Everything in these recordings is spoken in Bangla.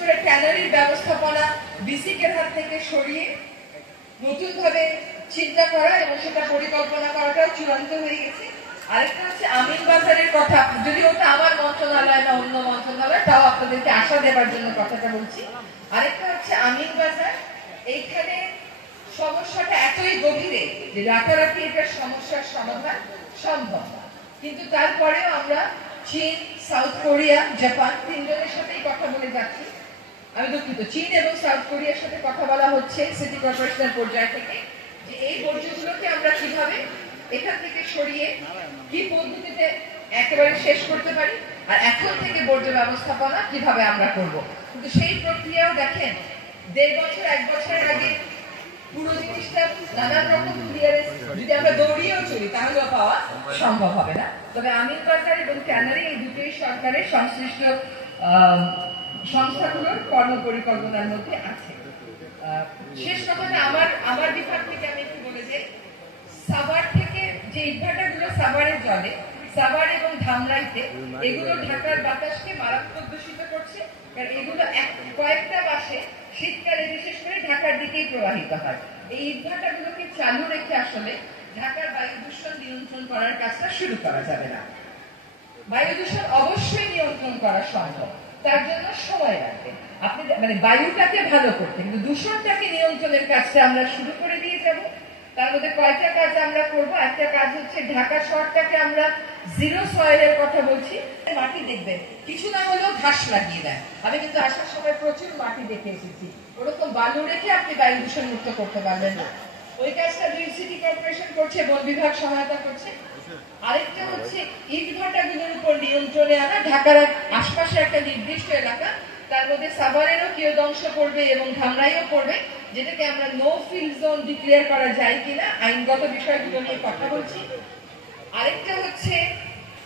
করে ট্যানারির ব্যবস্থাপনা বিসিকের হাত থেকে সরিয়ে নতুন ভাবে চিন্তা করা এবং সেটা পরিকল্পনা করাটাও চূড়ান্ত হয়ে গেছে। আরেকটা হচ্ছে আমিন বাজারের কথা, যদি ওটা আমার মন্ত্রণালয় না অন্য মন্ত্রণালয়, তাও আপনাদেরকে আশা দেবার জন্য কথাটা বলছি। আরেকটা হচ্ছে আমিন বাজার, এইখানে সমস্যাটা এতই গভীরে যে রাতারাতি এটার সমস্যার সমাধান সম্ভব না, কিন্তু তারপরেও আমরা চীন, সাউথ কোরিয়া, জাপান তিনজনের সাথেই কথা বলে যাচ্ছি। আমি দুঃখিত, চীন এবং সাউথ কোরিয়ার সাথে কথা বলা হচ্ছে সিটি কর্পোরেশনের পর্যায় থেকে, যে এই বর্জ্যগুলোকে আমরা কিভাবে এখান থেকে সরিয়ে কি পদ্ধতিতে একেবারে শেষ করতে পারি, আর এখন থেকে বর্জ্য ব্যবস্থাপনা কিভাবে আমরা করব। কিন্তু সেই প্রক্রিয়াও দেখেন 1.5 বছর 1 বছরের আগে পুরো জিনিসটা নানান রকম ক্লিয়ারেন্স যদি আমরা দৌড়িয়েও চলি তাহলেও পাওয়া সম্ভব হবে না। তবে আমিন বাজার এবং ট্যানারি এই দুটোই সরকারের সংশ্লিষ্ট সংস্থাগুলোর কর্ম পরিকল্পনার মধ্যে আছে। শেষ কথাটা আমার বিভাগ থেকে আমি একটু বলে যাই, সাভার থেকে যে ইটভাটাগুলো সাভারে জ্বলে, সাভার এবং ধামরাইতে, এগুলো ঢাকার বাতাসকে মারাত্মক দূষিত করছে, কারণ এগুলো কয়েকটা বাসে শীতকালে বিশেষ করে ঢাকার দিকেই প্রবাহিত হয়। এই ইটভাটাগুলোকে চালু রেখে আসলে ঢাকার বায়ু দূষণ নিয়ন্ত্রণ করার কাজটা শুরু করা যাবে না। বায়ু দূষণ অবশ্যই নিয়ন্ত্রণ করা সম্ভব, তার জন্য সময় লাগবে। আপনি মানে বায়ুটাকে ভালো করতে, কিন্তু দূষণটাকে নিয়ন্ত্রণের কাজটা আমরা শুরু করে দিয়ে যাব। তার মধ্যে কয়েকটা কাজ আমরা করব। একটা কাজ হচ্ছে ঢাকা শহরটাকে আমরা জিরো সয়েলের কথা বলছি। মাটি দেখবেন কিছু না হলেও ঘাস লাগিয়ে দেয়। আমি কিন্তু আসার সময় প্রচুর মাটি দেখে এসেছি, ওরকম বালু রেখে আপনি বায়ু দূষণ মুক্ত করতে পারবেন না। ওই কাজটা সিটি কর্পোরেশন করছে, বন বিভাগ সহায়তা করছে। আরেকটা হচ্ছে ইটভাটাগুলোর উপর নিয়ন্ত্রণে আনা। ঢাকার আশপাশে একটা নির্দিষ্ট এলাকা, তার মধ্যে সাভারেরও কিয়দংশ পড়বে এবং ধামরাইও পড়বে, যেটাকে আমরা নো ফিল জোন ডিক্লেয়ার করা যায় কিনা আইনগত বিষয়গুলো নিয়ে কথা বলছি। আরেকটা হচ্ছে,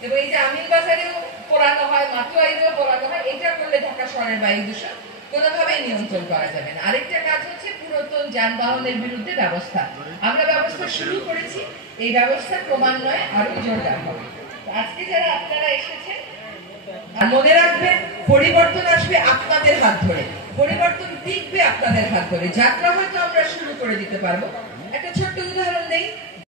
এবং এই যে আমিন বাজারেও পোড়ানো হয়, মাতুয়াইলেও পোড়ানো হয়, এটা করলে ঢাকা শহরের বায়ু দূষণ কোনোভাবেই নিয়ন্ত্রণ করা যাবে না। আরেকটা কাজ হচ্ছে পুরাতন যানবাহনের বিরুদ্ধে ব্যবস্থা। আমরা ব্যবস্থা শুরু করেছি, এই ব্যবস্থা ক্রমান্বয়ে আরো জোরদার হবে। আজকে যারা আপনারা এসেছেন, মনে রাখবেন পরিবর্তন আসবে আপনাদের হাত ধরে, পরিবর্তন টিকবে আপনাদের হাত ধরে। যাত্রা হয়তো আমরা শুরু করে দিতে পারবো। একটা ছোট্ট উদাহরণ দেই,